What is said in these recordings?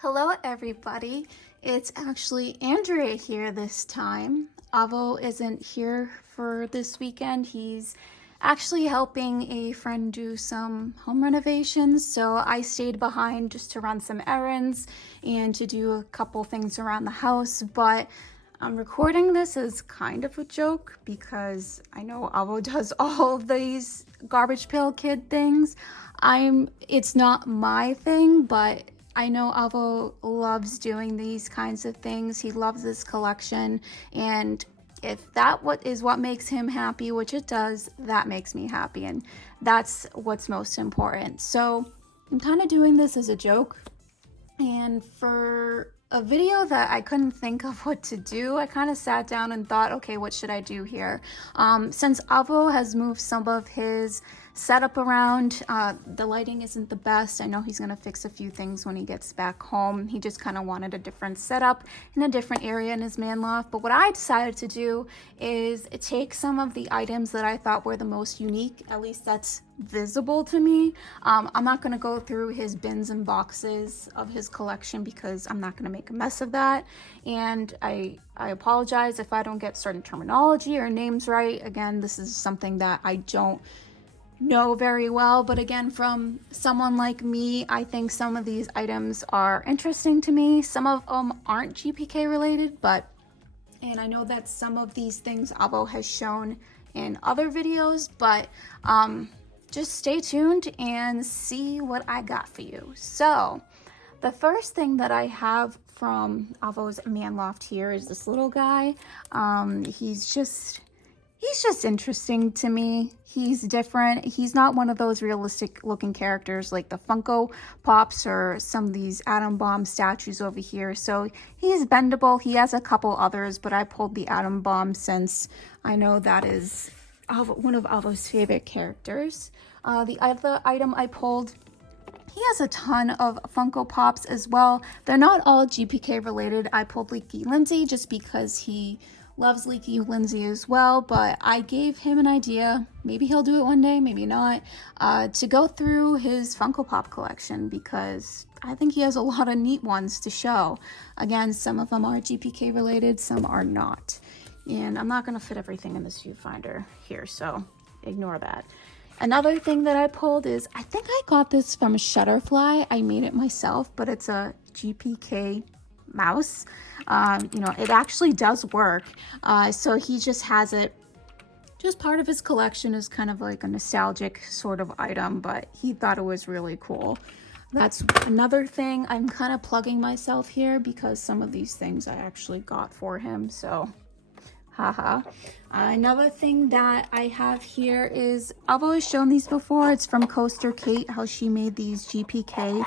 Hello everybody, it's actually Andrea here this time. Avo isn't here for this weekend. He's actually helping a friend do some home renovations, so I stayed behind just to run some errands and to do a couple things around the house. But I'm recording this as kind of a joke because I know Avo does all of these Garbage Pail Kid things. It's not my thing, but I know Avo loves doing these kinds of things. He loves this collection, and if that is what makes him happy, which it does, that makes me happy, and that's what's most important. So I'm kind of doing this as a joke, and for a video that I couldn't think of what to do, I kind of sat down and thought, okay, what should I do here? Since Avo has moved some of his setup around, the lighting isn't the best. I know he's gonna fix a few things when he gets back home. He just kind of wanted a different setup in a different area in his man loft. But what I decided to do is take some of the items that I thought were the most unique, at least that's visible to me. I'm not going to go through his bins and boxes of his collection because I'm not going to make a mess of that, and I apologize if I don't get certain terminology or names right. Again, this is something that I don't know very well, but again, from someone like me, I think some of these items are interesting to me. Some of them aren't GPK related, and I know that some of these things Avo has shown in other videos, but just stay tuned and see what I got for you. So the first thing that I have from Avo's man loft here is this little guy. He's just interesting to me. He's different. He's not one of those realistic looking characters like the Funko Pops or some of these Atom Bomb statues over here. So he's bendable. He has a couple others, but I pulled the Atom Bomb since I know that is one of Avo's favorite characters. The other item I pulled, he has a ton of Funko Pops as well. They're not all GPK related. I pulled Leaky Lindsay just because he loves Leaky Lindsay as well, but I gave him an idea, maybe he'll do it one day, maybe not, to go through his Funko Pop collection because I think he has a lot of neat ones to show. Again, some of them are GPK related, some are not. And I'm not going to fit everything in this viewfinder here, so ignore that. Another thing that I pulled is, I think I got this from Shutterfly. I made it myself, but it's a GPK mouse. It actually does work. So he just has it, just part of his collection is kind of like a nostalgic sort of item, but he thought it was really cool. That's another thing. I'm kind of plugging myself here because some of these things I actually got for him, so haha. Another thing that I have here is, I've always shown these before. It's from Coaster Kate, how she made these GPK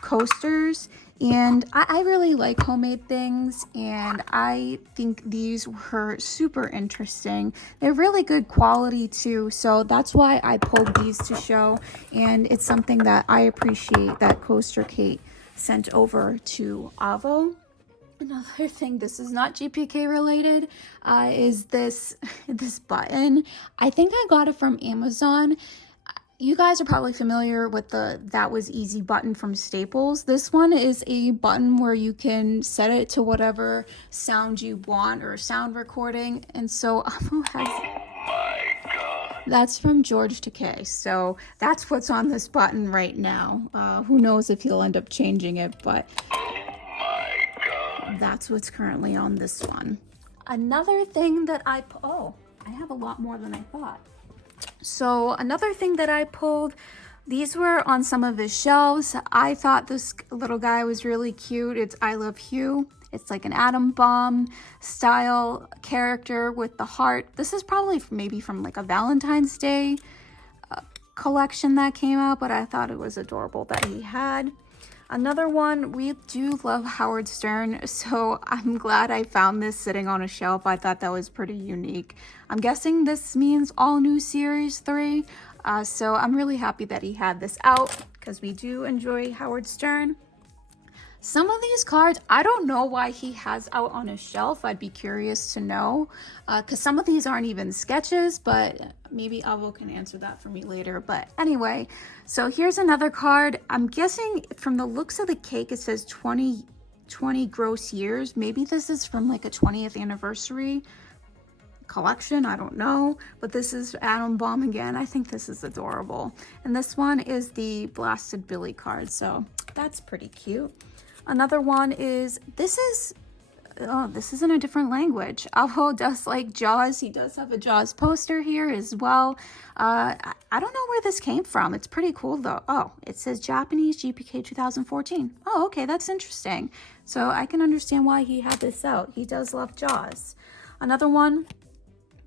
coasters. And I really like homemade things, and I think these were super interesting. They're really good quality too, so that's why I pulled these to show. And it's something that I appreciate that Coaster Kate sent over to Avo. Another thing, this is not GPK related, is this button. I think I got it from Amazon. You guys are probably familiar with the That Was Easy button from Staples. This one is a button where you can set it to whatever sound you want or sound recording. And so Avo has... Oh my God. That's from George Takei. So that's what's on this button right now. Who knows if he'll end up changing it, but that's what's currently on this one. Another thing that I have a lot more than I thought. So another thing that I pulled, these were on some of his shelves. I thought this little guy was really cute. It's I Love Hugh. It's like an Atom Bomb style character with the heart. This is probably maybe from like a Valentine's Day collection that came out, but I thought it was adorable that he had. Another one, we do love Howard Stern, so I'm glad I found this sitting on a shelf. I thought that was pretty unique. I'm guessing this means all new series 3, so I'm really happy that he had this out because we do enjoy Howard Stern. Some of these cards, I don't know why he has out on his shelf. I'd be curious to know, because some of these aren't even sketches, but maybe Avo can answer that for me later. But anyway, so here's another card. I'm guessing from the looks of the cake, it says 20 gross years. Maybe this is from like a 20th anniversary collection, I don't know, but this is Atom Bomb again. I think this is adorable. And this one is the Blasted Billy card, so that's pretty cute. Another one is, this is in a different language. Avo does like Jaws. He does have a Jaws poster here as well. I don't know where this came from. It's pretty cool though. Oh, it says Japanese GPK 2014. Oh, okay, that's interesting. So I can understand why he had this out. He does love Jaws. Another one,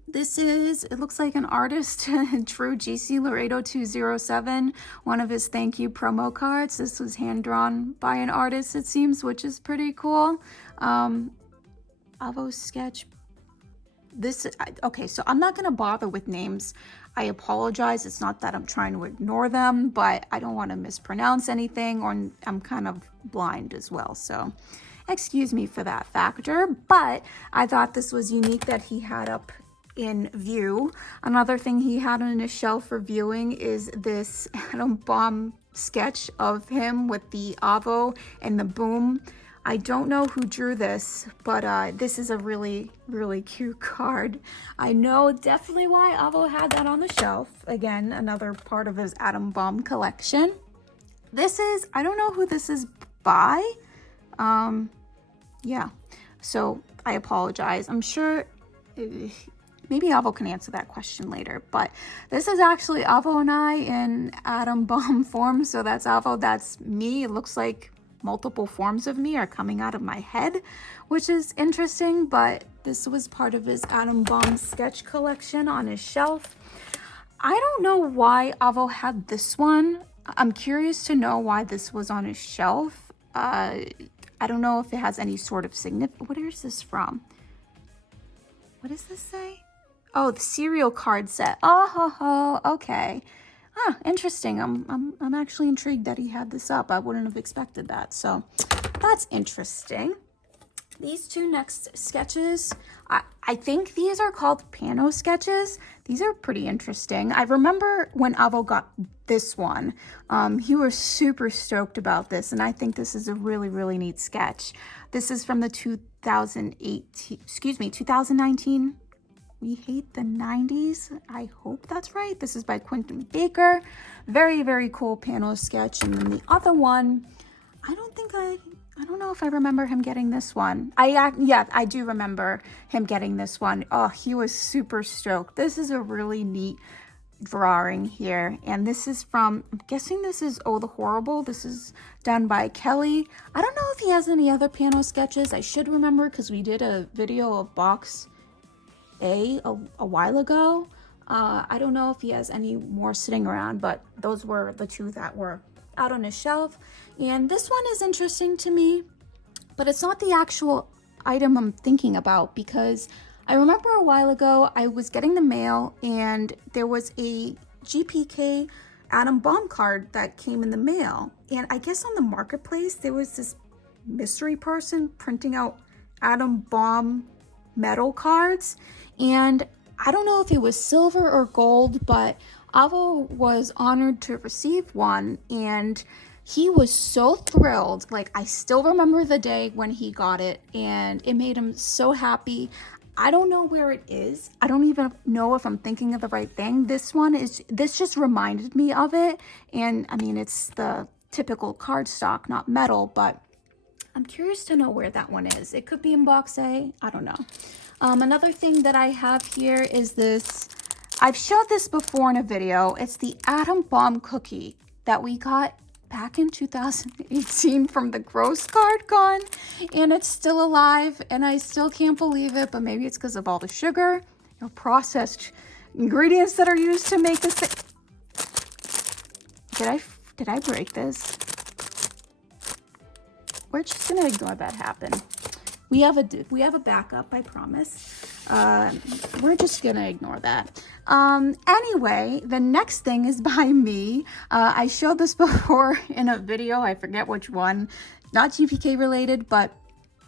this is, it looks like an artist, True GC Laredo 207, one of his thank you promo cards. This was hand drawn by an artist, it seems, which is pretty cool. Avo's sketch. Okay, so I'm not going to bother with names. I apologize. It's not that I'm trying to ignore them, but I don't want to mispronounce anything, or I'm kind of blind as well. So excuse me for that factor, but I thought this was unique that he had up in view. Another thing he had on his shelf for viewing is this Atom Bomb sketch of him with the Avo and the boom. I don't know who drew this, but this is a really, really cute card. I know definitely why Avo had that on the shelf. Again, another part of his Atom Bomb collection. This is, I don't know who this is by. Yeah, so I apologize. I'm sure maybe Avo can answer that question later, but this is actually Avo and I in Atom Bomb form. So that's Avo, that's me. It looks like multiple forms of me are coming out of my head, which is interesting, but this was part of his Atom Bomb sketch collection on his shelf. I don't know why Avo had this one. I'm curious to know why this was on his shelf. I don't know if it has any sort of significance. What is this from? What does this say? Oh, the cereal card set. Oh, okay. Interesting. I'm actually intrigued that he had this up. I wouldn't have expected that. So that's interesting. These two next sketches, I think these are called Pano sketches. These are pretty interesting. I remember when Avo got this one, he was super stoked about this, and I think this is a really, really neat sketch. This is from the 2019. We Hate the 90s. I hope that's right. This is by Quentin Baker. Very, very cool panel sketch. And then the other one, I don't know if I remember him getting this one. Yeah, I do remember him getting this one. Oh, he was super stoked. This is a really neat drawing here. And this is from, I'm guessing this is Oh the Horrible. This is done by Kelly. I don't know if he has any other panel sketches. I should remember because we did a video of box a while ago. I don't know if he has any more sitting around, but those were the two that were out on his shelf. And this one is interesting to me, but it's not the actual item I'm thinking about, because I remember a while ago I was getting the mail and there was a GPK Atom Bomb card that came in the mail, and I guess on the marketplace there was this mystery person printing out Atom Bomb metal cards, and I don't know if it was silver or gold, but Avo was honored to receive one, and he was so thrilled. Like, I still remember the day when he got it, and it made him so happy. I don't know where it is. I don't even know if I'm thinking of the right thing. This just reminded me of it, and I mean, it's the typical cardstock, not metal, but I'm curious to know where that one is. It could be in box A. I don't know. Another thing that I have here is this. I've showed this before in a video. It's the Atom Bomb cookie that we got back in 2018 from the Gross Card Con, and it's still alive, and I still can't believe it, but maybe it's because of all the sugar or processed ingredients that are used to make this thing. Did I break this? We're just gonna ignore that happen. we have a backup, I promise. We're just gonna ignore that. Anyway, the next thing is by me. I showed this before in a video, I forget which one, not GPK related, but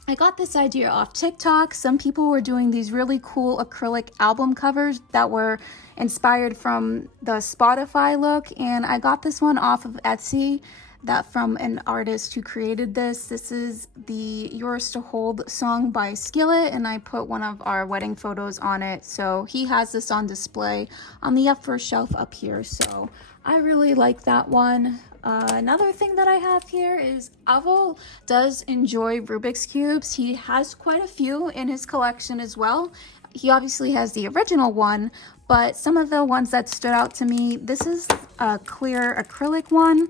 I got this idea off TikTok. Some people were doing these really cool acrylic album covers that were inspired from the Spotify look, and I got this one off of Etsy, that from an artist who created this. This is the Yours to Hold song by Skillet, and I put one of our wedding photos on it. So he has this on display on the upper shelf up here. So I really like that one. Another thing that I have here is Avo does enjoy Rubik's Cubes. He has quite a few in his collection as well. He obviously has the original one, but some of the ones that stood out to me, this is a clear acrylic one.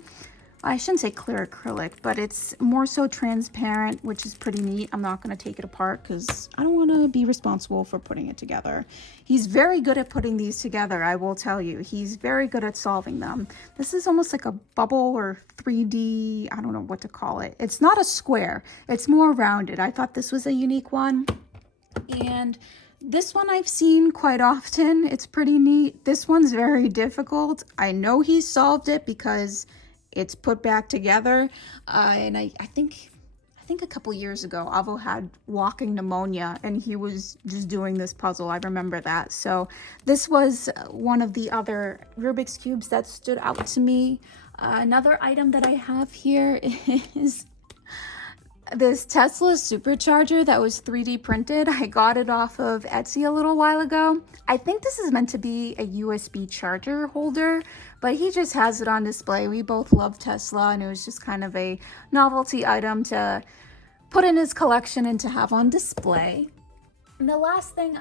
I shouldn't say clear acrylic, but it's more so transparent, which is pretty neat. I'm not going to take it apart because I don't want to be responsible for putting it together. He's very good at putting these together, I will tell you. He's very good at solving them. This is almost like a bubble or 3D, I don't know what to call it. It's not a square. It's more rounded. I thought this was a unique one. And this one I've seen quite often. It's pretty neat. This one's very difficult. I know he solved it because it's put back together, and I think a couple years ago Avo had walking pneumonia and he was just doing this puzzle. I remember that. So this was one of the other Rubik's Cubes that stood out to me. Another item that I have here is this Tesla supercharger that was 3D printed. I got it off of Etsy a little while ago. I think this is meant to be a USB charger holder, but he just has it on display. We both love Tesla, and it was just kind of a novelty item to put in his collection and to have on display. And the last thing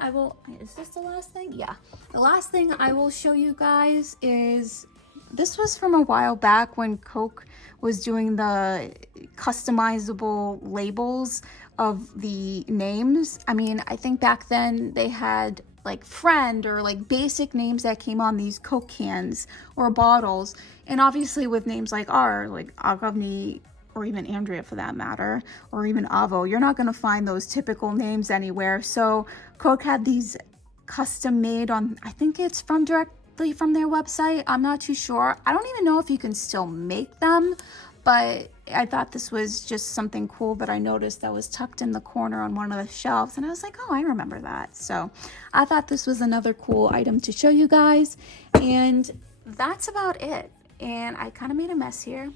is this the last thing? Yeah. The last thing I will show you guys is, this was from a while back when Coke was doing the customizable labels of the names. I mean, I think back then they had like friend or like basic names that came on these Coke cans or bottles. And obviously with names like like Agavni, or even Andrea for that matter, or even Avo, you're not going to find those typical names anywhere. So Coke had these custom made on, I think it's from directly from their website. I'm not too sure. I don't even know if you can still make them, but I thought this was just something cool that I noticed that was tucked in the corner on one of the shelves, and I was like, oh, I remember that. So I thought this was another cool item to show you guys, and that's about it. And I kind of made a mess here.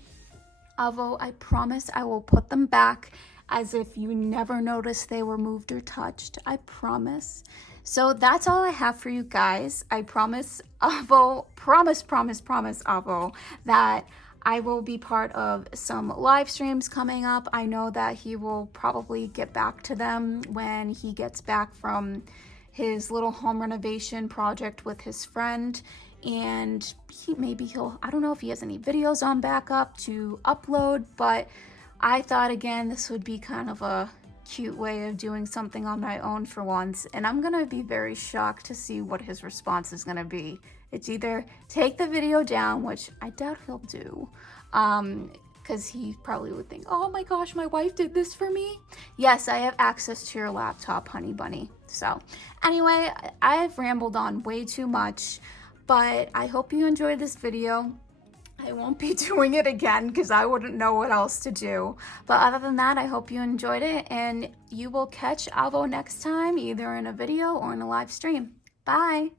Avo, I promise I will put them back as if you never noticed they were moved or touched. I promise. So that's all I have for you guys. I promise, Avo, promise, Avo, that I will be part of some live streams coming up. I know that he will probably get back to them when he gets back from his little home renovation project with his friend. And I don't know if he has any videos on backup to upload, but I thought, again, this would be kind of a cute way of doing something on my own for once, and I'm gonna be very shocked to see what his response is gonna be. It's either take the video down, which I doubt he'll do, because he probably would think, oh my gosh, my wife did this for me. Yes, I have access to your laptop, honey bunny. So anyway, I've rambled on way too much, but I hope you enjoyed this video. I won't be doing it again because I wouldn't know what else to do. But other than that, I hope you enjoyed it, and you will catch Avo next time, either in a video or in a live stream. Bye!